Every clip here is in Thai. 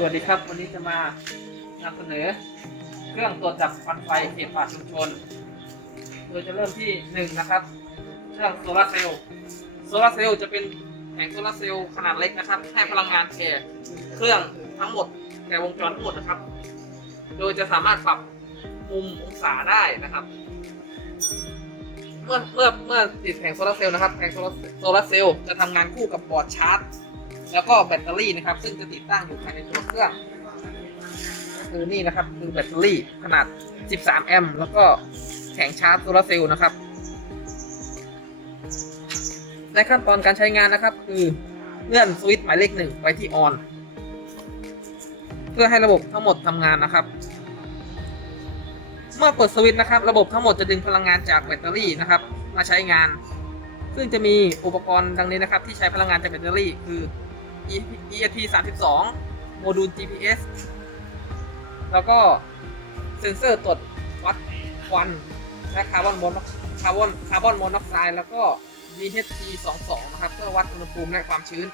สวัสดีครับ วันนี้จะมานำเสนอ เครื่องตรวจจับควันไฟเขตป่าชุมชน โดยจะเริ่มที่หนึ่งนะครับเครื่องโซลาร์เซลล์โซลาร์เซลล์จะเป็นแผงโซลาร์เซลล์ขนาดเล็กนะครับให้พลังงานแก่เครื่องทั้งหมดแก่วงจรทั้งหมดนะครับ โดยจะสามารถปรับมุมองศาได้นะครับ เมื่อเมื่อเมื่อติดแผงโซลาร์เซลล์นะครับแผงโซลาร์โซลาเซลล์จะทำงานคู่กับบอร์ดชาร์จ แล้วก็แบตเตอรี่นะครับ ซึ่งจะติดตั้งอยู่ภายในตัวเครื่อง คือนี่นะครับ คือแบตเตอรี่ขนาด 13 แอมป์แล้วก็แผงชาร์จโซลาร์เซลล์นะครับ ในขั้นตอนการใช้งานนะครับ คือเลื่อนสวิตช์หมายเลขหนึ่งไปที่ออนเพื่อให้ระบบทั้งหมดทำงานนะครับ เมื่อกดสวิตช์นะครับ ระบบทั้งหมดจะดึงพลังงานจากแบตเตอรี่นะครับ มาใช้งาน ซึ่งจะมีอุปกรณ์ดังนี้นะครับ ที่ใช้พลังงานจากแบตเตอรี่คือ ESP 32 โมดูล GPS แล้วก็เซ็นเซอร์ตรวจวัดควันและคาร์บอนมอนคาร์บอนคาร์บอนมอนอกไซด์แล้วก็ VHT 22นะครับ เพื่อวัดอุณหภูมิและความชื้น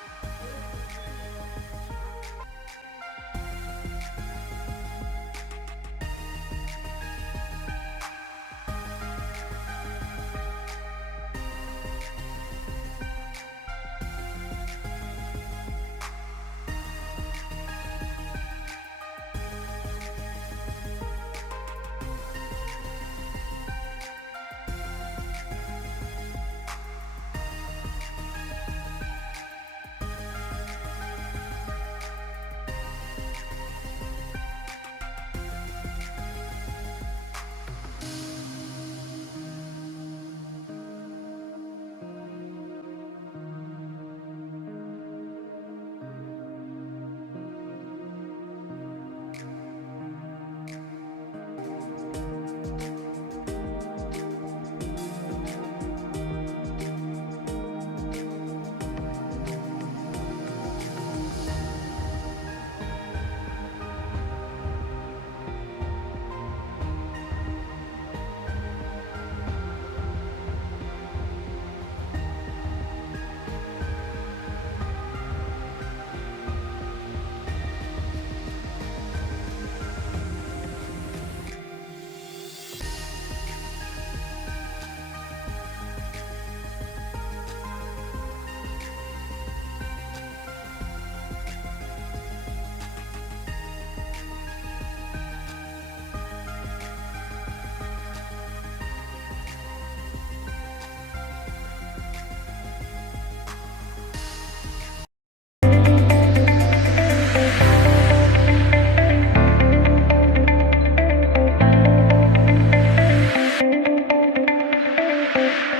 Bye.